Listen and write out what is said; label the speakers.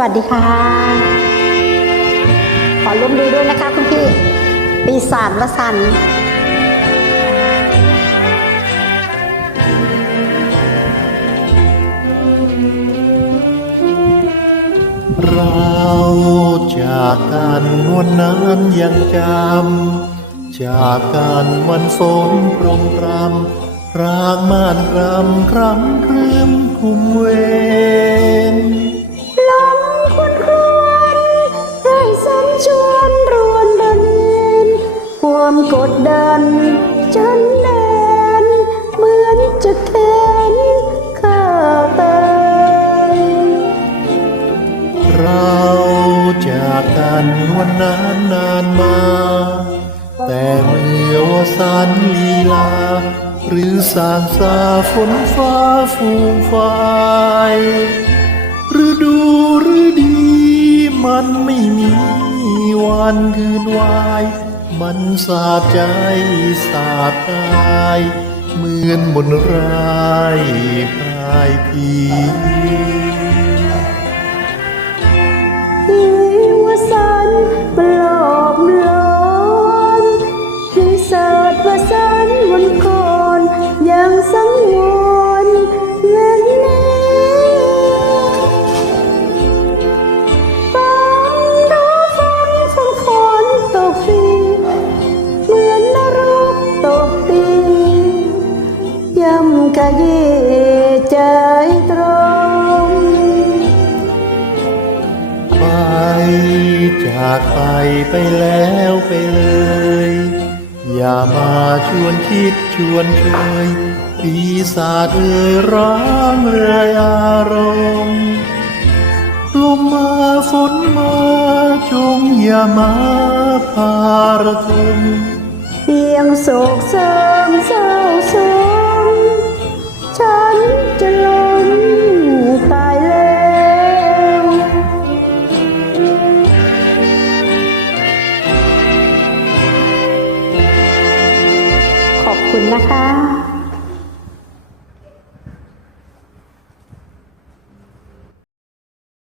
Speaker 1: วัสดีค่ะ ขอร่วมดูด้วยนะคะคุณพี่ ปีศาจวสัน
Speaker 2: เราจากกันวันนั้นยังจำ จากกันวันฝนพรมรำรางม่านรำครำครึมคุมเว
Speaker 1: กดดันจนแน่นเหมือนจะแค้นข้าตาย
Speaker 2: เราจากกันวันนั้นนานมา แต่เมื่อวสันลีลา หรือสางสาฝนฟ้าฟูมไฟฤดูฤดีมันไม่มีวันคืนวาย มันสาบใจสาบกาย เหมือนมนร้ายพาย
Speaker 1: พี ย่ำกะยีใจตรง
Speaker 2: ไปจากไปไปแล้วไปเลย อย่ามาชวนคิดชวนเคยปีศาจเอ่ยร้างเรื่อยอารมณ์ลมมาฝนมาจงอย่ามาพาระทม
Speaker 1: เพียงโศกเศร้าเศร้าสมฉัน จะล้นตายแล้วขอบคุณนะคะ